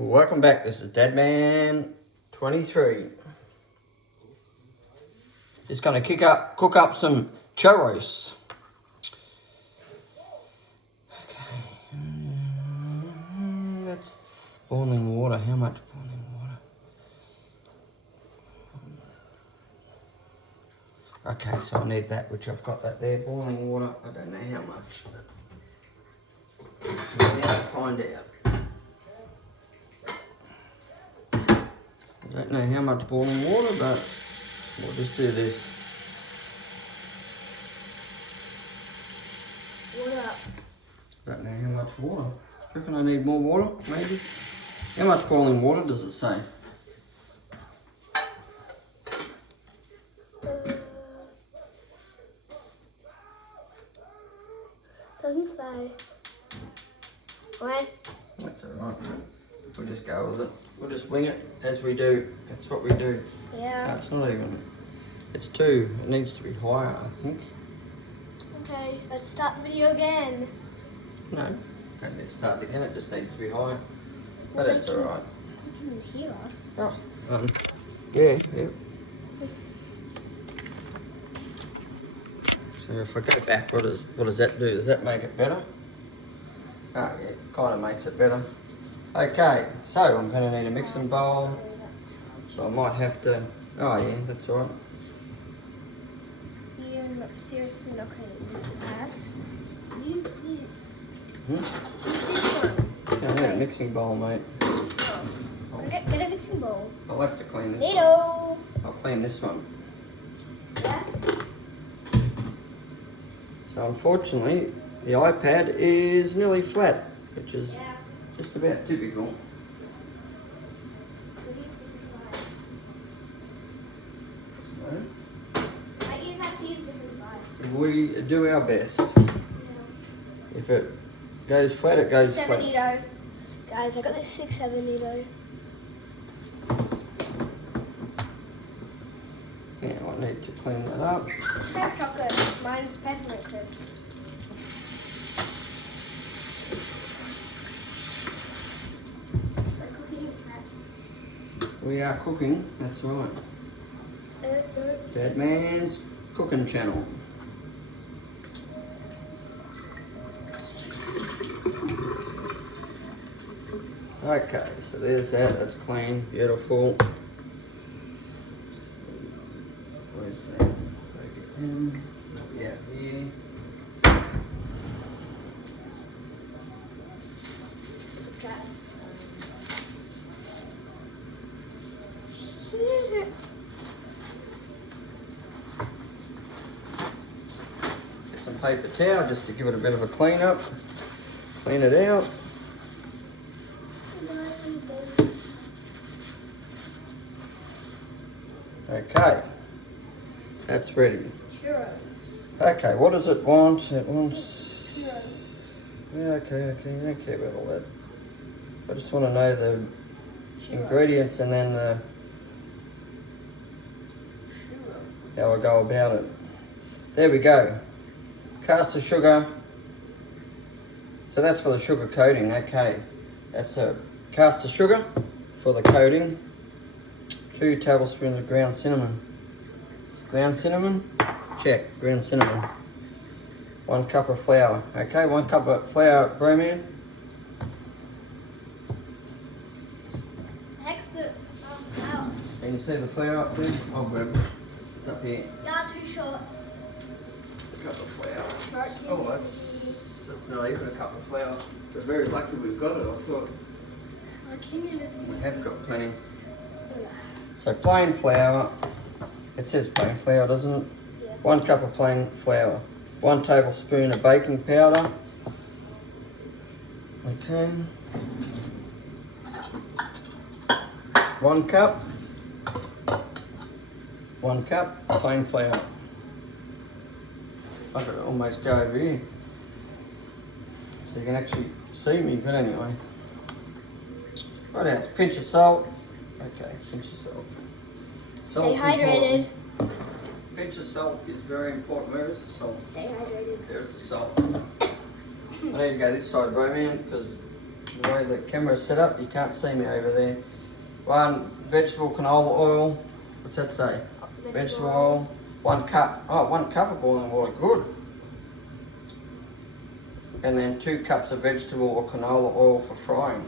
Welcome back. This is Dadman23. Just gonna cook up some churros. Okay, that's boiling water. How much boiling water? Okay, so I need that, which I've got that there. Boiling water. I don't know how much, but we'll now find out. I don't know how much boiling water, but we'll just do this. Water. Don't know how much water. Reckon I need more water, maybe? How much boiling water does it say? Doesn't say. What? That's alright. We'll just go with it. We'll just wing it as we do. That's what we do. Yeah. No, it's not even. It's 2. It needs to be higher, I think. Okay, let's start the video again. No, don't need to start again. It just needs to be higher. But that's alright. You can hear us. Oh, yeah. So if I go back, what does that do? Does that make it better? Oh yeah, it kind of makes it better. Okay, so I'm going to need a mixing bowl. So I might have to. Oh yeah, that's alright. You're not, seriously not going to use that. Use this. Hmm? Use this one. Yeah, I need a mixing bowl, mate. Get a mixing bowl. I'll have to clean this one. Neato. I'll clean this one. Yeah. So unfortunately, the iPad is nearly flat, which is just about typical. We do our best. If it goes flat, it goes flat. 670 Guys, I got this 670 though. Yeah, I need to clean that up. It's not chocolate. Mine's peppermint crisp. We're cooking that. We are cooking, that's right. Dadman's cooking channel. Okay, so there's that, that's clean, beautiful. Where's that? Yeah, here. Subtract. Get some paper towel just to give it a bit of a clean up. Clean it out. Okay, that's ready. Churros. Okay, what does it want? It wants... Churros. Yeah, okay, I don't care about all that. I just want to know the Churros. ingredients and then the, how I go about it. There we go. Caster sugar. So that's for the sugar coating, okay. That's a caster sugar for the coating. 2 tablespoons of ground cinnamon. Ground cinnamon? Check, ground cinnamon. 1 cup of flour. Okay, 1 cup of flour, bromine. Next to flour. Can you see the flour up there? Oh, good. It's up here. Not too short. A cup of flour. Short. Oh, that's not even a cup of flour. We're very lucky we've got it, I thought. We have got plenty. So plain flour, it says plain flour, doesn't it? Yeah. 1 cup of plain flour. 1 tablespoon of baking powder. Okay. 1 cup. 1 cup plain flour. I could almost go over here. So you can actually see me, but anyway. Right out, pinch of salt. Okay, pinch of salt. Stay hydrated. Pinch of salt is very important. Where is the salt? Stay hydrated. There's the salt. I need to go this side, bro, man, because The way the camera's set up, you can't see me over there. 1 vegetable canola oil. What's that say? Vegetable oil. 1 cup. Oh, 1 cup of boiling water. Good. And then 2 cups of vegetable or canola oil for frying.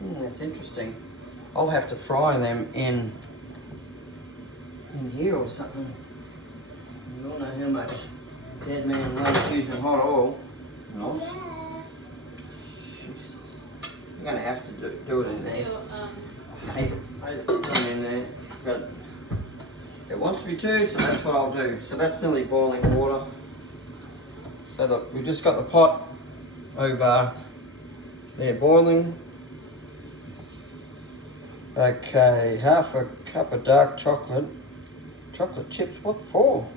That's interesting. I'll have to fry them in here or something. You all know how much Dad Man loves using hot oil. Nice. You're going to have to do it in there. I hate it going in there, but it wants me to, so that's what I'll do. So that's nearly boiling water. So look, we've just got the pot over there boiling. Okay, 1/2 cup of dark chocolate. Chocolate chips, what for?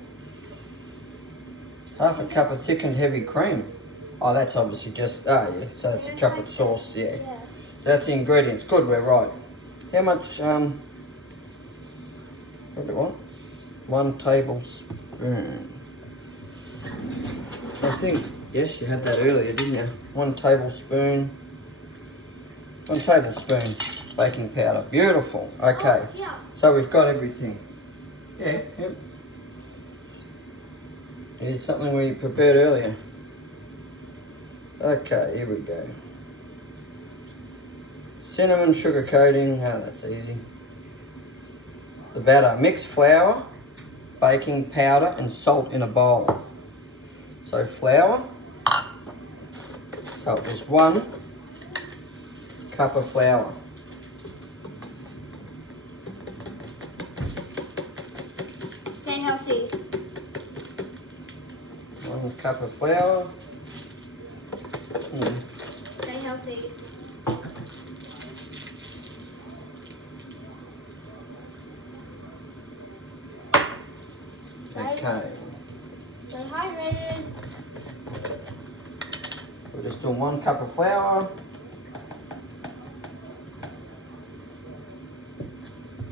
1/2 cup of thick and heavy cream. Oh, that's obviously just, oh yeah, so that's a chocolate sauce, yeah. So that's the ingredients. Good, we're right. How much, what do you want? 1 tablespoon. I think, yes, you had that earlier, didn't you? 1 tablespoon. 1 tablespoon baking powder. Beautiful. Okay. Oh, yeah. So we've got everything. Yeah, yep. Here's something we prepared earlier. Okay, here we go. Cinnamon sugar coating. Oh, that's easy. The batter. Mix flour, baking powder and salt in a bowl. So flour. So it was 1 cup of flour. Stay healthy. 1 cup of flour. Stay healthy. Okay. Stay hydrated. We're just doing 1 cup of flour.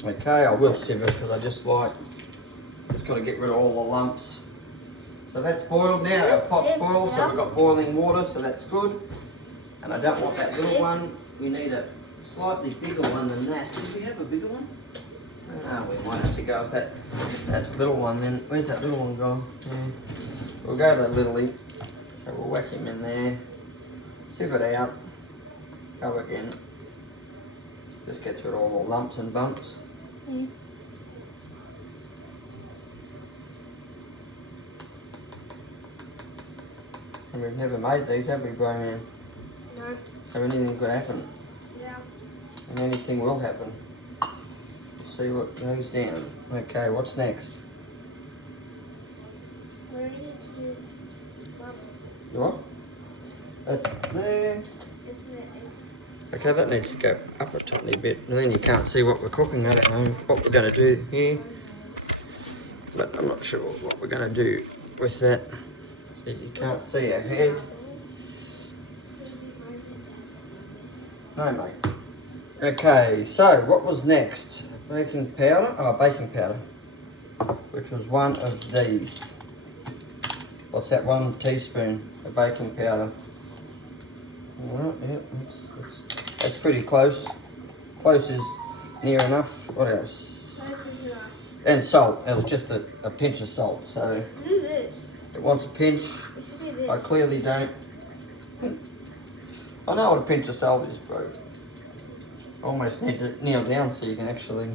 Okay, I will sieve it because I just got to get rid of all the lumps. So that's boiled now, our pot's boiled, so we've got boiling water, so that's good. And I don't want that little one, we need a slightly bigger one than that. Do we have a bigger one? No, we might have to go with that little one then. Where's that little one gone? Yeah. We'll go to Lily. So we'll whack him in there, sieve it out, go again. Just gets rid of all the lumps and bumps. And we've never made these, have we, Brian? No. So anything could happen. Yeah. And anything will happen. See what goes down. Okay, what's next? We're going to do You what? That's there. Okay, that needs to go up a tiny bit, and then you can't see what we're cooking. I don't know what we're going to do here, but I'm not sure what we're going to do with that. You can't see our head. No, mate. Okay, so what was next? Baking powder? Oh, baking powder, which was 1 of these. What's that? 1 teaspoon of baking powder. Alright, yeah, that's pretty close. Close is near enough. What else? And salt. It was just a pinch of salt. So Do this. it wants a pinch. It should be this. I clearly don't. I know what a pinch of salt is, bro. Almost need to kneel down so you can actually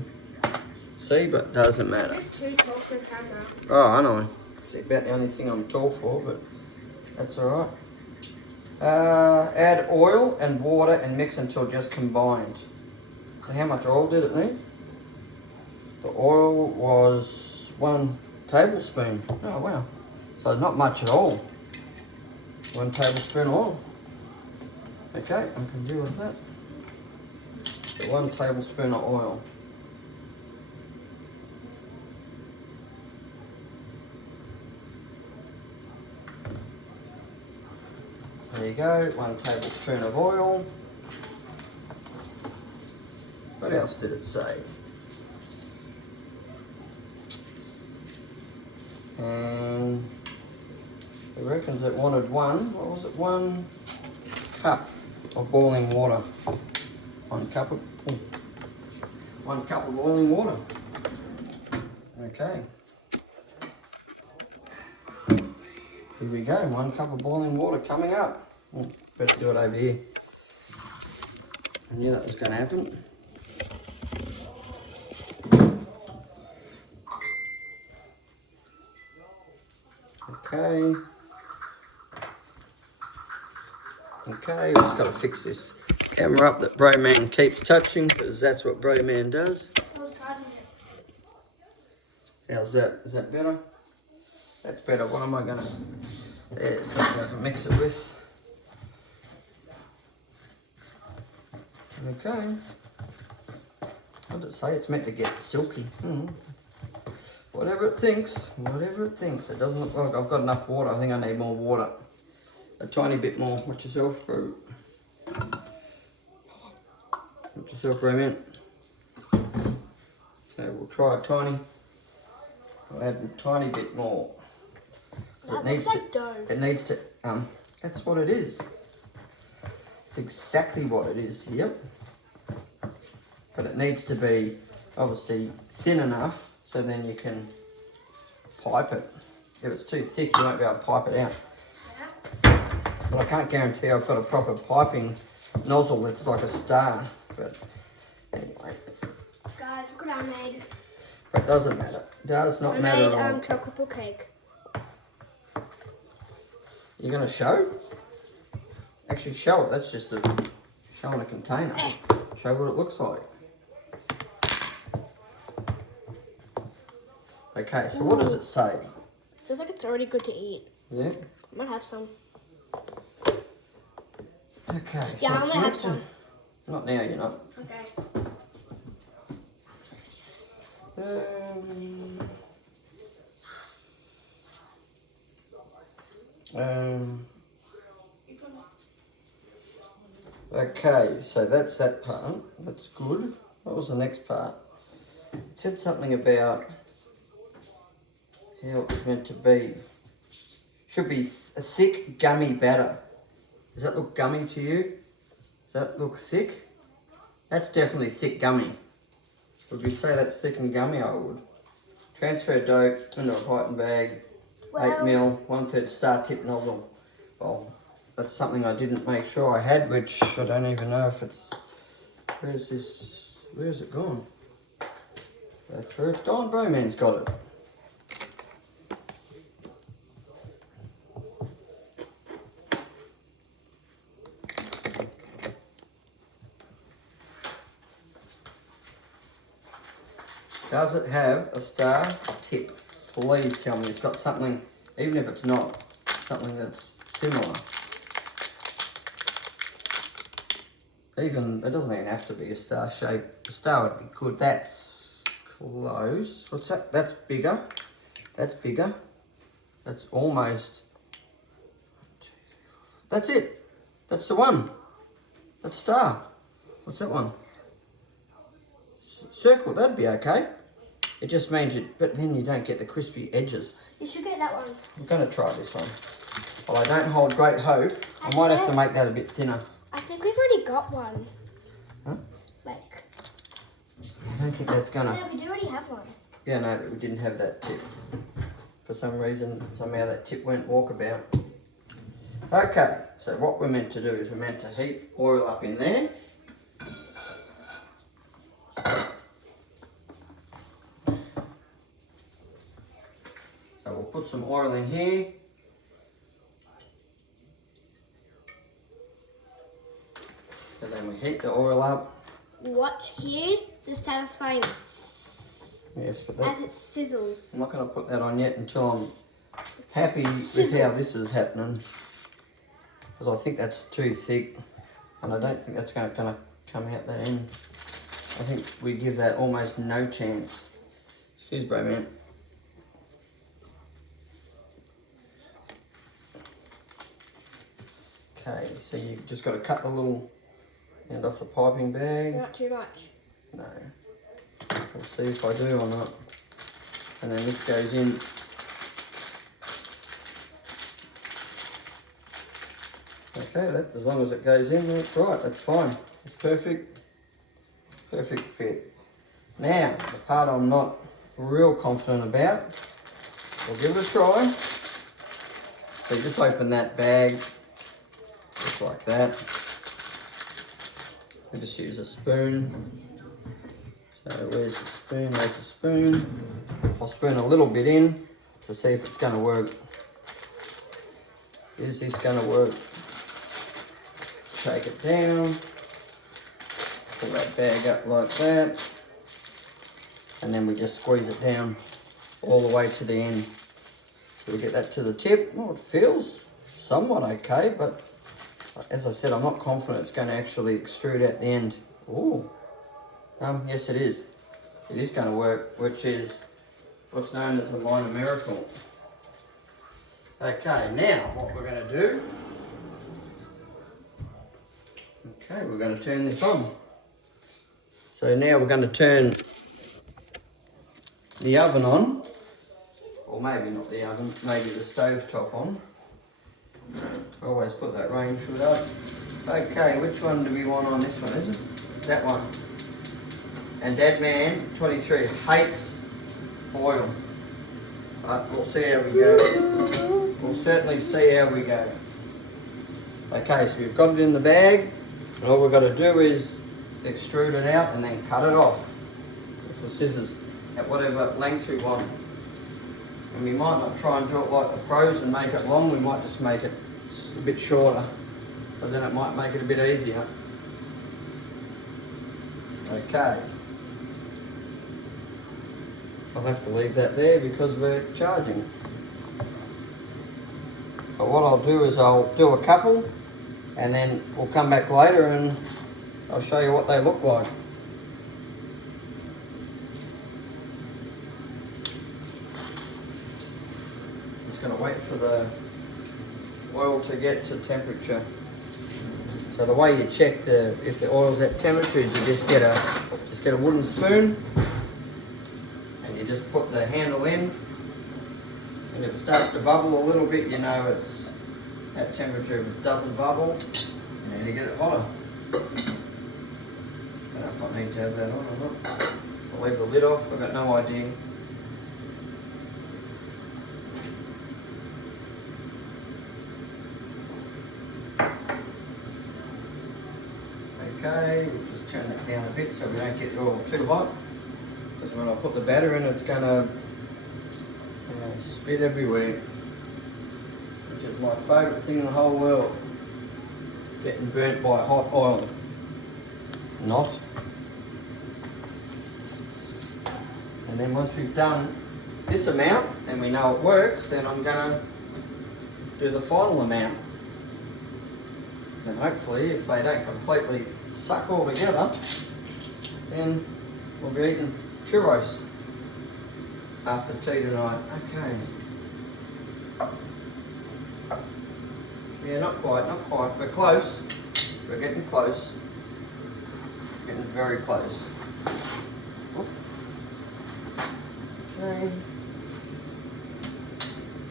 see, but it doesn't matter. It's too tall for the camera. Oh, I know. It's about the only thing I'm tall for, but that's alright. Add oil and water and mix until just combined. So how much oil did it need? The oil was 1 tablespoon. Oh wow. So not much at all. 1 tablespoon oil. Okay, I can deal with that. So 1 tablespoon of oil. There you go, 1 tablespoon of oil. What else did it say? And it reckons it wanted 1 cup. of boiling water. 1 cup of boiling water. Okay. Here we go, 1 cup of boiling water coming up. Better do it over here. I knew that was going to happen. Okay. Okay, we've just got to fix this camera up that Broman keeps touching, because that's what Broman does. How's that? Is that better? That's better. What am I going to... There's something I can mix it with. Okay. What did it say? It's meant to get silky. Whatever it thinks. Whatever it thinks. It doesn't look like I've got enough water. I think I need more water. A tiny bit more. Watch yourself, bro. Watch yourself, bro, man. So we'll try a tiny. I'll add a tiny bit more. That looks like dough. It needs to, that's what it is. It's exactly what it is, yep. But it needs to be, obviously, thin enough so then you can pipe it. If it's too thick, you won't be able to pipe it out. But I can't guarantee I've got a proper piping nozzle that's like a star. But anyway. Guys, look what I made. But it doesn't matter. It does not matter at all. I made chocolate cake. You're going to show? Actually show it. That's just showing a container. Show what it looks like. Okay, so what does it say? Feels like it's already good to eat. Yeah. I might have some. Okay. Yeah, so I'm gonna have some. Not now, you're not. Okay. Okay, so that's that part. That's good. What was the next part? It said something about how it was meant to be. Should be a thick, gummy batter. Does that look gummy to you? Does that look thick? That's definitely thick gummy. Would you say that's thick and gummy? I would. Transfer dough into a piping bag. 8 mil, 1/3 star tip nozzle. Well, that's something I didn't make sure I had, which I don't even know if it's... Where's this? Where's it gone? That's where it's gone. Broman's got it. Does it have a star tip? Please tell me it's got something, even if it's not, something that's similar. Even, it doesn't even have to be a star shape. A star would be good. That's close. What's that? That's bigger. That's bigger. That's almost. That's it. That's the one. That's star. What's that one? Circle, that'd be okay. It just means it, but then you don't get the crispy edges. You should get that one. I'm going to try this one. Well, I don't hold great hope. I might have to make that a bit thinner. I think we've already got one. Huh? Like. I don't think that's going to... Yeah, we do already have one. Yeah, no, but we didn't have that tip. For some reason, somehow that tip went walkabout. Okay, so what we're meant to do is we're meant to heat oil up in there. So we'll put some oil in here. And then we heat the oil up. Watch here, the satisfying Yes, but as it sizzles. I'm not going to put that on yet until I'm happy with how this is happening. Because I think that's too thick. And I don't think that's going to come out that end. I think we give that almost no chance. Excuse bro, man. Okay, so you've just got to cut the little end off the piping bag. Not too much. No. We'll see if I do or not. And then this goes in. Okay, that, as long as it goes in, that's right, that's fine. It's perfect, perfect fit. Now, the part I'm not real confident about, we'll give it a try. So you just open that bag, just like that. We just use a spoon. So where's the spoon? There's the spoon. I'll spoon a little bit in to see if it's going to work. Is this going to work? Take it down. Pull that bag up like that. And then we just squeeze it down all the way to the end. So we get that to the tip. Oh, it feels somewhat okay, but as I said, I'm not confident it's going to actually extrude at the end. Oh, yes it is. It is going to work, which is what's known as a minor miracle. Okay, now what we're going to do, okay, we're going to turn this on. So now we're going to turn the oven on, or maybe not the oven, maybe the stove top on. Always put that range hood up. Okay, which one do we want on this one, is it? That one. And that man, 23, hates oil. But we'll see how we go. We'll certainly see how we go. Okay, so we've got it in the bag. And all we've got to do is extrude it out and then cut it off with the scissors at whatever length we want. And we might not try and do it like the pros and make it long. We might just make it a bit shorter. But then it might make it a bit easier. Okay. I'll have to leave that there because we're charging. But what I'll do is I'll do a couple and then we'll come back later and I'll show you what they look like. Just going to wait for the oil to get to temperature. So the way you check if the oil's at temperature is you just get a wooden spoon. You just put the handle in, and if it starts to bubble a little bit, you know it's at temperature. If it doesn't bubble, you need to get it hotter. I don't know if I need to have that on or not. I'll leave the lid off, I've got no idea. Okay, we'll just turn that down a bit so we don't get the oil too hot. Because when I put the batter in, it's going to spit everywhere. Which is my favourite thing in the whole world. Getting burnt by hot oil. Not. And then once we've done this amount and we know it works, then I'm going to do the final amount. And hopefully, if they don't completely suck all together, then we'll be eating churros after tea tonight. Okay. Yeah, not quite. We're close. We're getting close. Getting very close. Okay.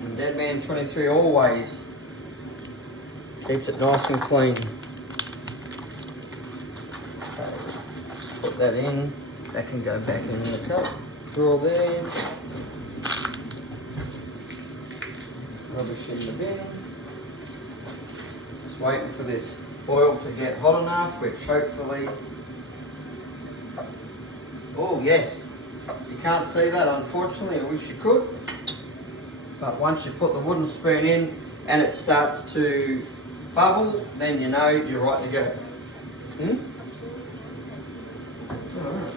And Dead Man 23 always keeps it nice and clean. Okay. Put that in. That can go back in the cup drawer there. Rubbish in the bin. Just waiting for this oil to get hot enough, which hopefully... Oh yes, you can't see that unfortunately, I wish you could. But once you put the wooden spoon in and it starts to bubble, then you know you're right to go. Alright.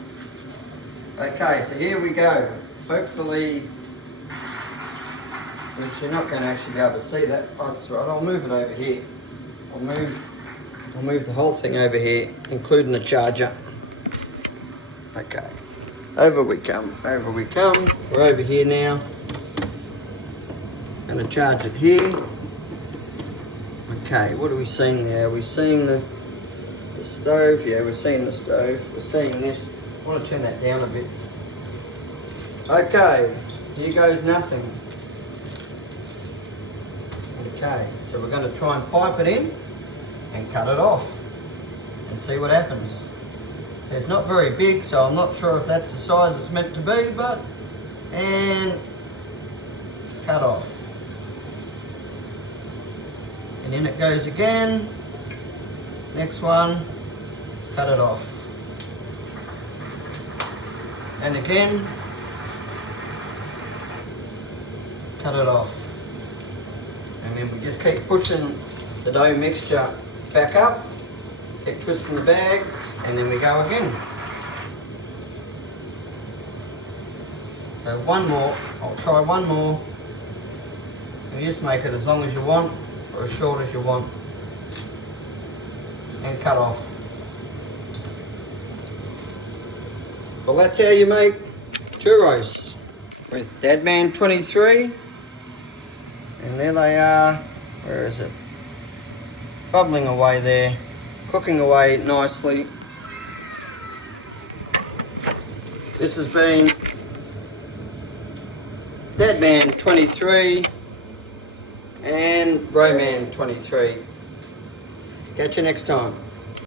Okay, so here we go. Hopefully, which you're not going to actually be able to see that. Oh, that's right. I'll move it over here. I'll move the whole thing over here, including the charger. Okay. Over we come. Over we come. We're over here now. Going to charge it here. Okay. What are we seeing there? Are we seeing the stove? Yeah, we're seeing the stove. We're seeing this. I want to turn that down a bit. Okay, here goes nothing. Okay, so we're going to try and pipe it in. and cut it off and see what happens. It's not very big, so I'm not sure if that's the size it's meant to be, but, and cut off. And in it goes again. Next one, cut it off. And again, cut it off. And then we just keep pushing the dough mixture back up, keep twisting the bag, and then we go again. So one more, I'll try one more. And you just make it as long as you want, or as short as you want. And cut off. Well, that's how you make churros with Dadman 23. And there they are. Where is it? Bubbling away there, cooking away nicely. This has been Dadman 23 and Roman 23. Catch you next time.